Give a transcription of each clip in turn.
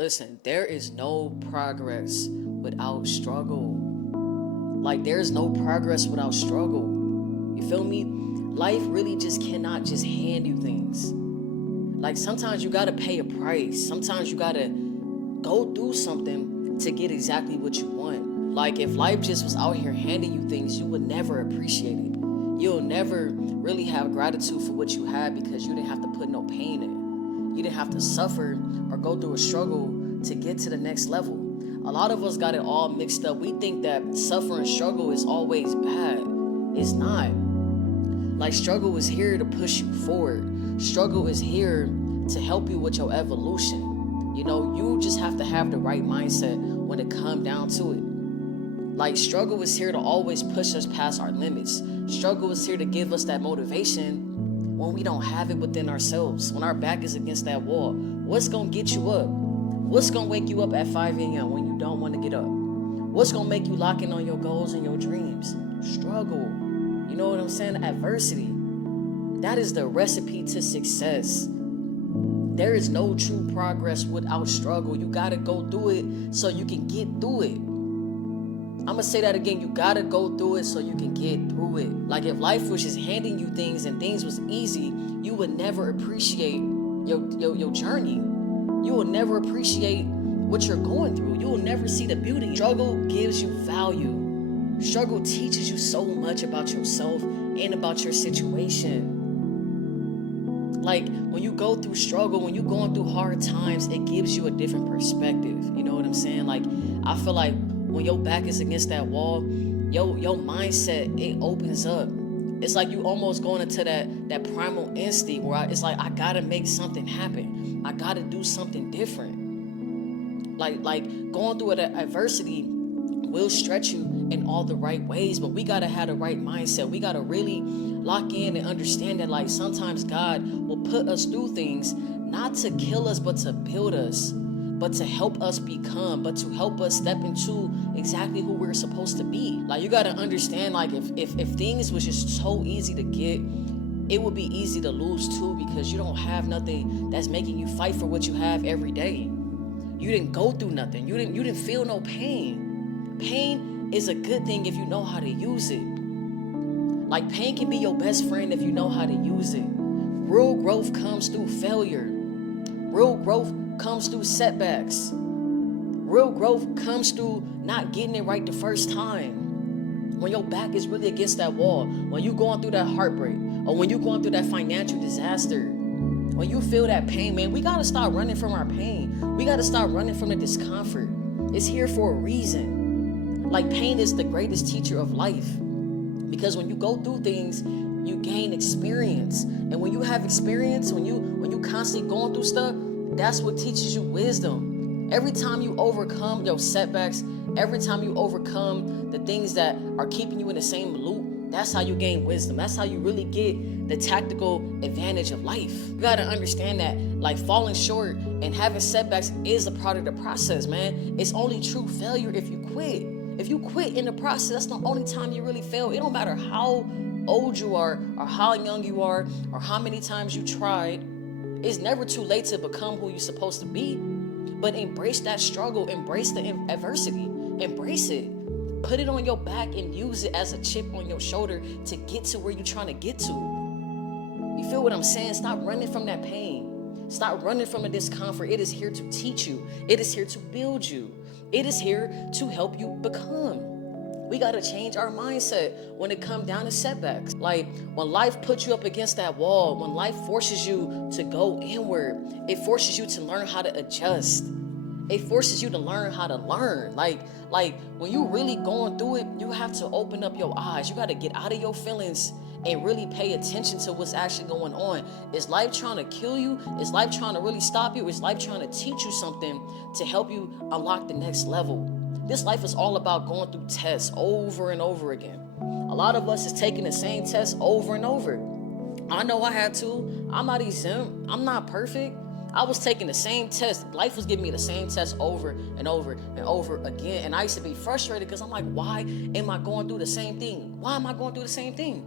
Listen, there is no progress without struggle. Like, there's no progress without struggle. You feel me? Life really just cannot just hand you things. Like, sometimes you gotta pay a price. Sometimes you gotta go through something to get exactly what you want. Like, if life just was out here handing you things, you would never appreciate it. You'll never really have gratitude for what you had because you didn't have to put no pain in. You didn't have to suffer or go through a struggle to get to the next level. A lot of us got it all mixed up. We think that suffer and struggle is always bad. It's not. Like, struggle is here to push you forward. Struggle is here to help you with your evolution. You know, you just have to have the right mindset when it comes down to it. Like, struggle is here to always push us past our limits. Struggle is here to give us that motivation when we don't have it within ourselves, when our back is against that wall. What's going to get you up? What's going to wake you up at 5 a.m. when you don't want to get up? What's going to make you lock in on your goals and your dreams? Struggle. You know what I'm saying? Adversity. That is the recipe to success. There is no true progress without struggle. You got to go through it so you can get through it. I'm going to say that again. You got to go through it so you can get through it. Like, if life was just handing you things and things was easy, you would never appreciate your journey. You will never appreciate what you're going through. You will never see the beauty. Struggle gives you value. Struggle teaches you so much about yourself and about your situation. Like, when you go through struggle, when you're going through hard times, it gives you a different perspective. You know what I'm saying? Like, I feel like when your back is against that wall, your mindset, it opens up. It's like you almost going into that primal instinct where it's like, I gotta make something happen. I gotta do something different. Like going through adversity will stretch you in all the right ways, but we gotta have the right mindset. We gotta really lock in and understand that, like, sometimes God will put us through things not to kill us, but to build us, but to help us become, but to help us step into exactly who we're supposed to be. Like, you gotta understand, like, if things was just so easy to get, it would be easy to lose too, because you don't have nothing that's making you fight for what you have every day. You didn't go through nothing. You didn't feel no pain. Pain is a good thing if you know how to use it. Like, pain can be your best friend if you know how to use it. Real growth comes through failure. Real growth comes through setbacks. Real growth comes through not getting it right the first time. When your back is really against that wall, when you're going through that heartbreak, or when you're going through that financial disaster, when you feel that pain, man, we gotta stop running from our pain. We gotta stop running from the discomfort. It's here for a reason. Like, pain is the greatest teacher of life, because when you go through things, you gain experience. And when you have experience, when you constantly going through stuff, that's what teaches you wisdom. Every time you overcome your setbacks, every time you overcome the things that are keeping you in the same loop, that's how you gain wisdom. That's how you really get the tactical advantage of life. You gotta understand that, like, falling short and having setbacks is a part of the process, man. It's only true failure if you quit. If you quit in the process, that's the only time you really fail. It don't matter how old you are, or how young you are, or how many times you tried. It's never too late to become who you're supposed to be. But embrace that struggle, embrace the adversity, embrace it. Put it on your back and use it as a chip on your shoulder to get to where you're trying to get to. You feel what I'm saying? Stop running from that pain. Stop running from the discomfort. It is here to teach you. It is here to build you. It is here to help you become. We got to change our mindset when it comes down to setbacks. Like, when life puts you up against that wall, when life forces you to go inward, it forces you to learn how to adjust. It forces you to learn how to learn. Like when you really going through it, you have to open up your eyes. You got to get out of your feelings and really pay attention to what's actually going on. Is life trying to kill you? Is life trying to really stop you? Is life trying to teach you something to help you unlock the next level? This life is all about going through tests over and over again. A lot of us is taking the same test over and over. I know I had to. I'm not exempt. I'm not perfect. I was taking the same test. Life was giving me the same test over and over and over again. And I used to be frustrated because I'm like, why am I going through the same thing? Why am I going through the same thing?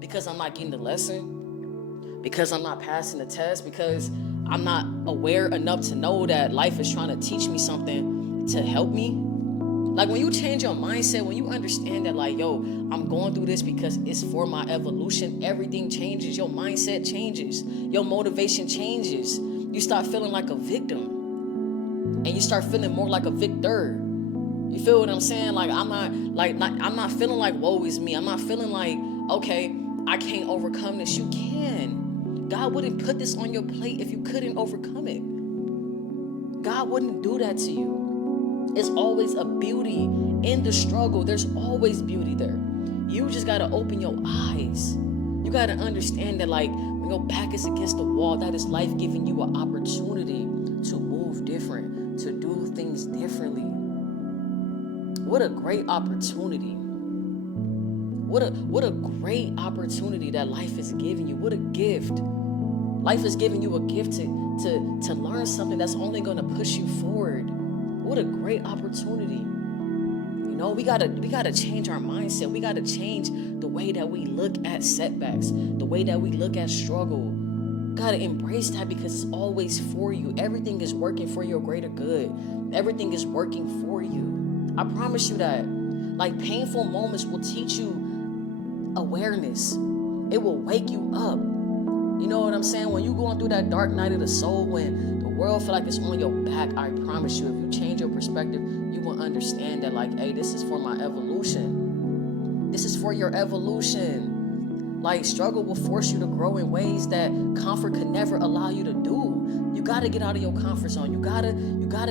Because I'm not getting the lesson. Because I'm not passing the test. Because I'm not aware enough to know that life is trying to teach me something to help me. Like when you change your mindset, when you understand that like, yo, I'm going through this because it's for my evolution, everything changes. Your mindset changes. Your motivation changes. You start feeling like a victim and you start feeling more like a victor. You feel what I'm saying? Like I'm not feeling like woe is me. I'm not feeling like, okay, I can't overcome this. You can. God wouldn't put this on your plate if you couldn't overcome it. God wouldn't do that to you. It's always a beauty in the struggle. There's always beauty there. You just gotta open your eyes. You gotta understand that like when your back is against the wall, that is life giving you an opportunity to move different, to do things differently. What a great opportunity. What a great opportunity that life is giving you. What a gift. Life is giving you a gift to learn something that's only gonna push you forward. What a great opportunity. You know, we gotta change our mindset. We gotta change the way that we look at setbacks, the way that we look at struggle. Gotta embrace that because it's always for you. Everything is working for your greater good. Everything is working for you. I promise you that. Like painful moments will teach you awareness. It will wake you up. You know what I'm saying? When you're going through that dark night of the soul, when the world feel like it's on your back, I promise you, if you change your perspective, you will understand that like, hey, this is for my evolution. This is for your evolution. Like struggle will force you to grow in ways that comfort could never allow you to do. You gotta get out of your comfort zone. You gotta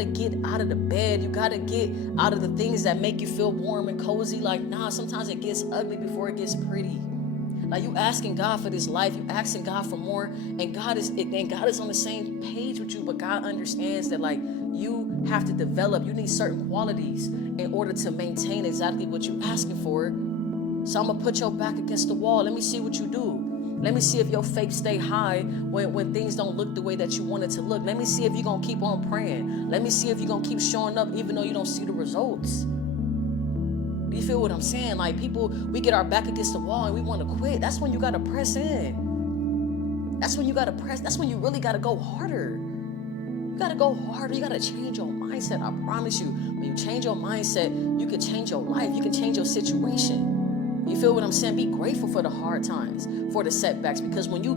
get out of the bed. You gotta get out of the things that make you feel warm and cozy. Like, nah, sometimes it gets ugly before it gets pretty. Like you asking God for this life, you asking God for more, and God is on the same page with you, but God understands that like you have to develop, you need certain qualities in order to maintain exactly what you're asking for. So I'm gonna put your back against the wall. Let me see what you do. Let me see if your faith stay high when things don't look the way that you want it to look. Let me see if you're gonna keep on praying. Let me see if you're gonna keep showing up even though you don't see the results. Do you feel what I'm saying? Like people, we get our back against the wall and we want to quit. That's when you gotta press in. That's when you gotta press. That's when you really gotta go harder. You gotta go harder. You gotta change your mindset. I promise you, when you change your mindset, you can change your life. You can change your situation. You feel what I'm saying? Be grateful for the hard times, for the setbacks, because when you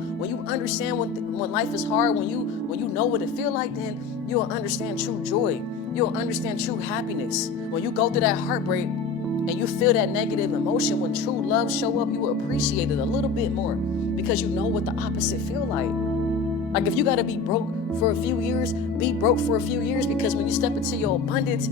understand when life is hard, when you know what it feel like, then you'll understand true joy. You'll understand true happiness. When you go through that heartbreak and you feel that negative emotion, when true love show up, you will appreciate it a little bit more because you know what the opposite feel like. Like if you gotta be broke for a few years, be broke for a few years, because when you step into your abundance,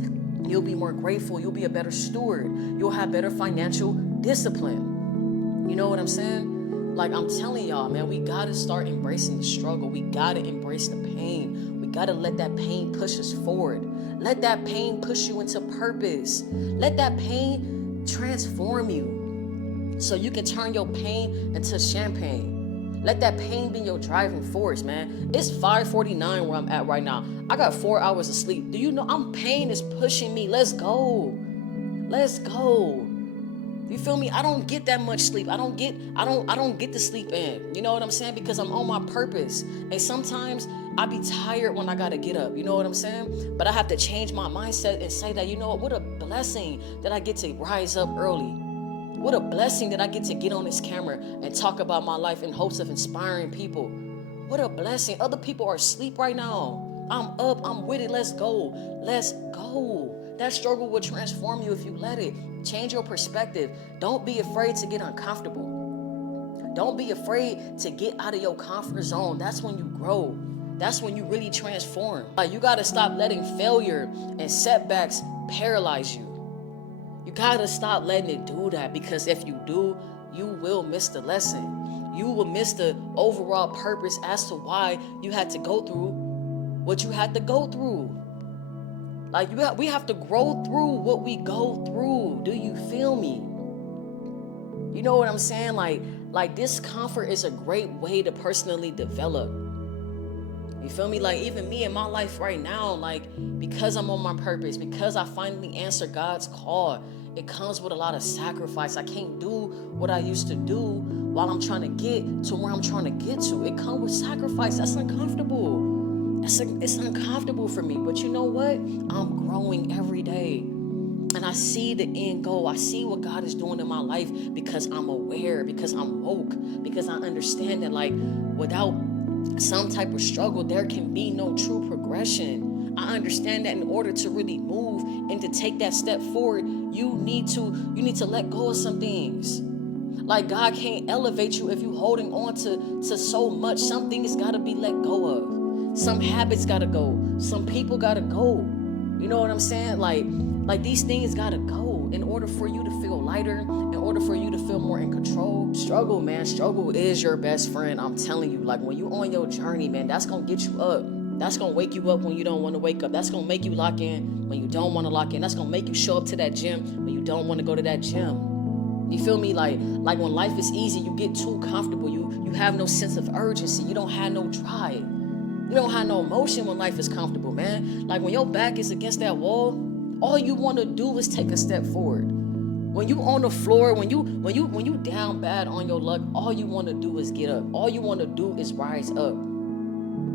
you'll be more grateful. You'll be a better steward. You'll have better financial discipline. You know what I'm saying? Like I'm telling y'all, man, we gotta start embracing the struggle. We gotta embrace the pain. We gotta let that pain push us forward. Let that pain push you into purpose. Let that pain transform you so you can turn your pain into champagne. Let that pain be your driving force, man. It's 5:49 where I'm at right now. I got 4 hours of sleep. Do you know pain is pushing me? Let's go. Let's go. You feel me? I don't get that much sleep. I don't get to sleep in. You know what I'm saying? Because I'm on my purpose. And sometimes I be tired when I gotta get up. You know what I'm saying? But I have to change my mindset and say that, you know what a blessing that I get to rise up early. What a blessing that I get to get on this camera and talk about my life in hopes of inspiring people. What a blessing. Other people are asleep right now. I'm up. I'm with it. Let's go. Let's go. That struggle will transform you if you let it. Change your perspective. Don't be afraid to get uncomfortable. Don't be afraid to get out of your comfort zone. That's when you grow. That's when you really transform. Like you gotta stop letting failure and setbacks paralyze you. You gotta stop letting it do that, because if you do, you will miss the lesson. You will miss the overall purpose as to why you had to go through what you had to go through. Like we have to grow through what we go through. Do you feel me? You know what I'm saying? Like discomfort is a great way to personally develop. You feel me? Like even me in my life right now, like because I'm on my purpose, because I finally answered God's call, it comes with a lot of sacrifice. I can't do what I used to do while I'm trying to get to where I'm trying to get to. It comes with sacrifice. That's uncomfortable. It's uncomfortable for me, but you know what? I'm growing every day. And I see the end goal. I see what God is doing in my life because I'm aware, because I'm woke, because I understand that, like, without some type of struggle, there can be no true progression. I understand that in order to really move and to take that step forward, you need to let go of some things. Like, God can't elevate you if you holding on to so much. Some things gotta be let go of. Some habits gotta go. Some people gotta go. You know what I'm saying? Like these things gotta go in order for you to feel lighter, in order for you to feel more in control. Struggle, man. Struggle is your best friend. I'm telling you. Like, when you on your journey, man, that's gonna get you up. That's gonna wake you up when you don't want to wake up. That's gonna make you lock in when you don't want to lock in. That's gonna make you show up to that gym when you don't want to go to that gym. You feel me? Like when life is easy, you get too comfortable. You have no sense of urgency. You don't have no drive. You don't have no emotion when life is comfortable, man. Like, when your back is against that wall, all you want to do is take a step forward. When you on the floor, when you down bad on your luck, all you want to do is get up. All you want to do is rise up.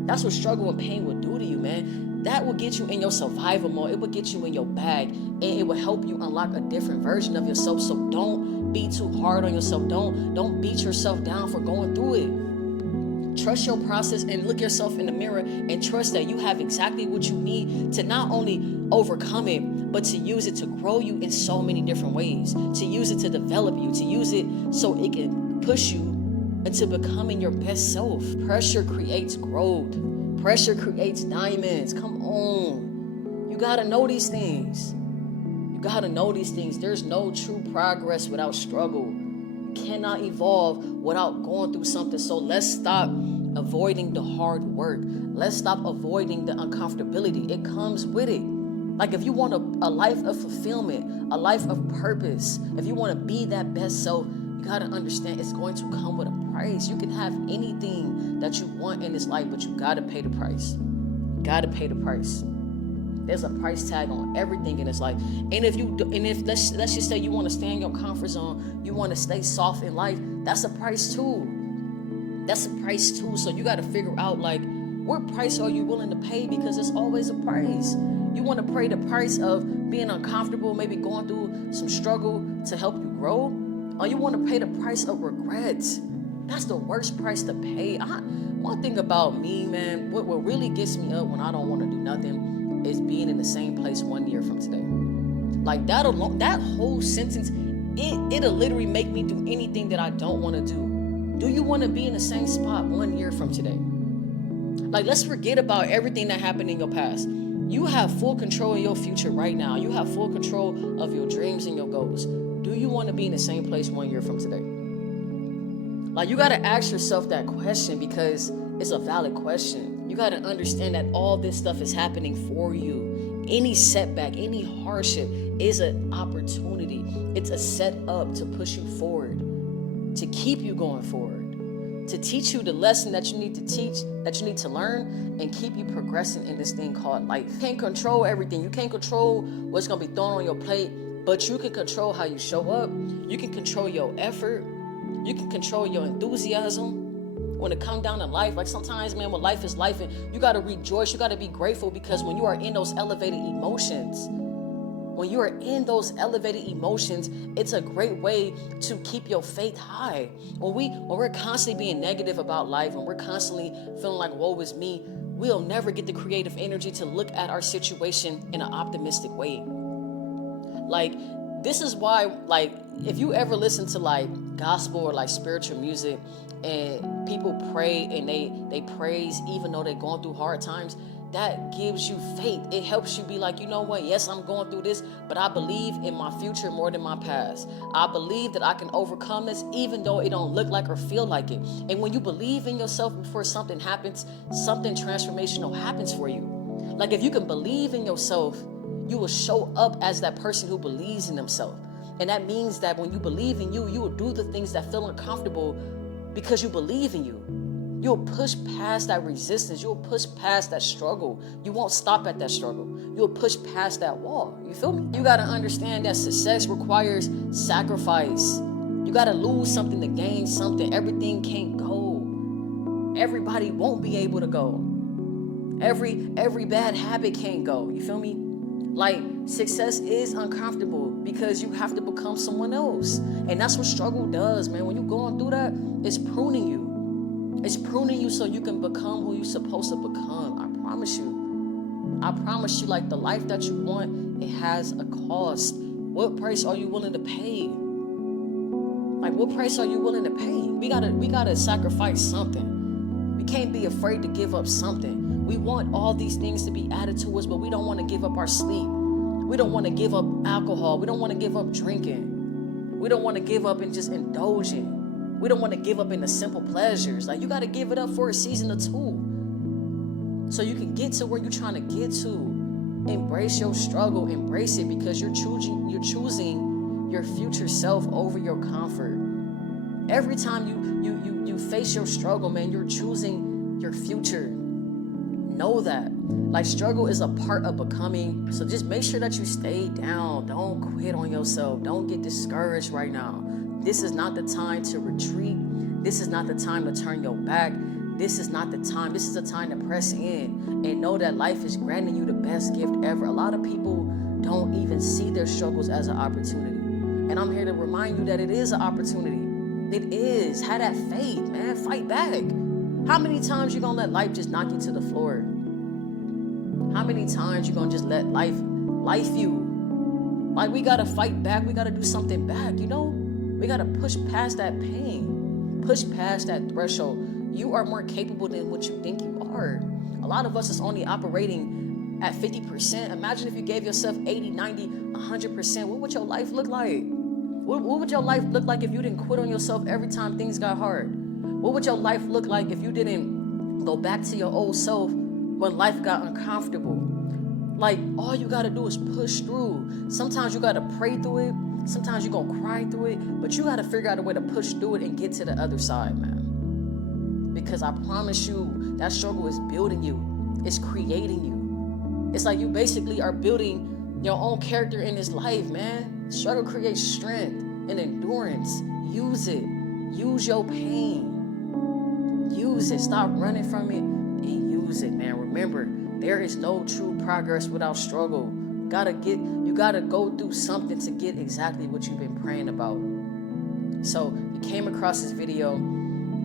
That's what struggle and pain will do to you, man. That will get you in your survival mode. It will get you in your bag, and it will help you unlock a different version of yourself. So don't be too hard on yourself. Don't beat yourself down for going through it. Trust your process and look yourself in the mirror and trust that you have exactly what you need to not only overcome it, but to use it to grow you in so many different ways, to use it to develop you, to use it so it can push you into becoming your best self. Pressure creates growth. Pressure creates diamonds. Come on. You gotta know these things. You gotta know these things. There's no true progress without struggle. You cannot evolve without going through something. So let's stop avoiding the hard work. Let's stop avoiding the uncomfortability. It comes with it. Like, if you want a life of fulfillment, a life of purpose, if you want to be that best self, you got to understand it's going to come with a price. You can have anything that you want in this life, but you got to pay the price. You got to pay the price. There's a price tag on everything in this life. And if let's just say you want to stay in your comfort zone, you want to stay soft in life, that's a price too. That's a price too. So you got to figure out, like, what price are you willing to pay? Because there's always a price. You want to pay the price of being uncomfortable, maybe going through some struggle to help you grow, or you want to pay the price of regret. That's the worst price to pay. One thing about me, man, what really gets me up when I don't want to do nothing is being in the same place 1 year from today. Like, that alone, that whole sentence, it'll literally make me do anything that I don't want to do. Do you want to be in the same spot 1 year from today? Like, let's forget about everything that happened in your past. You have full control of your future right now. You have full control of your dreams and your goals. Do you want to be in the same place 1 year from today? Like, you got to ask yourself that question because it's a valid question. You got to understand that all this stuff is happening for you. Any setback, any hardship is an opportunity. It's a setup to push you forward, to keep you going forward, to teach you the lesson that you need to teach, that you need to learn, and keep you progressing in this thing called life. You can't control everything. You can't control what's going to be thrown on your plate, but you can control how you show up. You can control your effort. You can control your enthusiasm. When it comes down to life, like, sometimes, man, when life is life, and you got to rejoice, you got to be grateful, because when you are in those elevated emotions, when you are in those elevated emotions, it's a great way to keep your faith high. When we're constantly being negative about life, and we're constantly feeling like, woe is me, we'll never get the creative energy to look at our situation in an optimistic way. Like, this is why, like, if you ever listen to, like, gospel or, like, spiritual music, and people pray and they praise even though they're going through hard times, that gives you faith. It helps you be like, you know what? Yes, I'm going through this, but I believe in my future more than my past. I believe that I can overcome this even though it don't look like or feel like it. And when you believe in yourself before something happens, something transformational happens for you. Like, if you can believe in yourself, you will show up as that person who believes in themselves. And that means that when you believe in you, you will do the things that feel uncomfortable because you believe in you. You'll push past that resistance. You'll push past that struggle. You won't stop at that struggle. You'll push past that wall. You feel me? You got to understand that success requires sacrifice. You got to lose something to gain something. Everything can't go. Everybody won't be able to go. Every bad habit can't go. You feel me? Like, success is uncomfortable because you have to become someone else. And that's what struggle does, man. When you're going through that, it's pruning you. It's pruning you so you can become who you're supposed to become. I promise you. I promise you, like, the life that you want, it has a cost. What price are you willing to pay? Like, what price are you willing to pay? We gotta sacrifice something. We can't be afraid to give up something. We want all these things to be added to us, but we don't want to give up our sleep. We don't want to give up alcohol. We don't want to give up drinking. We don't want to give up in just indulging. We don't want to give up in the simple pleasures. Like, you got to give it up for a season or two so you can get to where you're trying to get to. Embrace your struggle. Embrace it, because you're choosing your future self over your comfort. Every time you face your struggle, man, you're choosing your future. Know that. Like, struggle is a part of becoming. So just make sure that you stay down. Don't quit on yourself. Don't get discouraged right now. This is not the time to retreat. This is not the time to turn your back. This is not the time. This is the time to press in and know that life is granting you the best gift ever. A lot of people don't even see their struggles as an opportunity. And I'm here to remind you that it is an opportunity. It is. Have that faith, man. Fight back. How many times you gonna let life just knock you to the floor? How many times you gonna just let life you? Like, we gotta fight back. We gotta do something back, you know? We gotta push past that pain. Push past that threshold. You are more capable than what you think you are. A lot of us is only operating at 50%. Imagine if you gave yourself 80, 90, 100%. What would your life look like? What would your life look like if you didn't quit on yourself every time things got hard? What would your life look like if you didn't go back to your old self when life got uncomfortable? Like, all you gotta do is push through. Sometimes you gotta pray through it. Sometimes you're gonna cry through it. But you gotta figure out a way to push through it and get to the other side, man. Because I promise you, that struggle is building you. It's creating you. It's like you basically are building your own character in this life, man. Struggle creates strength and endurance. Use it. Use your pain. Use it. Stop running from it and use it, man. Remember, there is no true progress without struggle. You gotta go through something to get exactly what you've been praying about. So, you came across this video.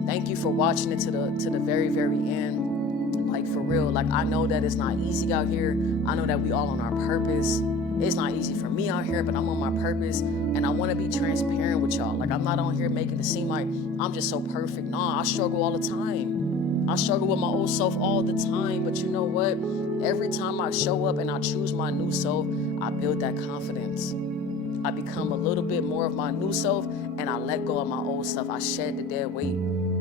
Thank you for watching it to the very, very end. Like, for real. Like, I know that it's not easy out here. I know that we all on our purpose. It's not easy for me out here, but I'm on my purpose, and I want to be transparent with y'all. Like, I'm not on here making it seem like I'm just so perfect. Nah, I struggle all the time. I struggle with my old self all the time, but you know what? Every time I show up and I choose my new self, I build that confidence. I become a little bit more of my new self, and I let go of my old self. I shed the dead weight.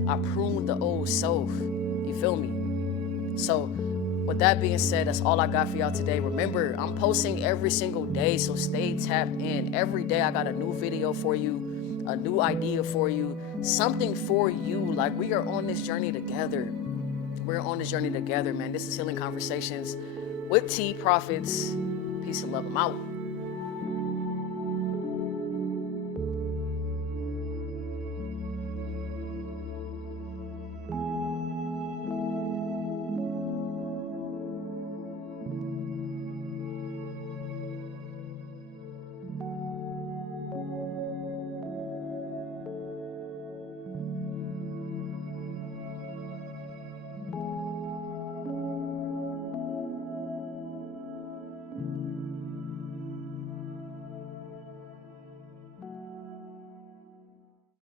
I prune the old self. You feel me? So, with that being said, that's all I got for y'all today. Remember, I'm posting every single day, so stay tapped in. Every day I got a new video for you, a new idea for you, something for you. Like, we are on this journey together. We're on this journey together, man. This is Healing Conversations with T Prophets. Peace and love. I'm out.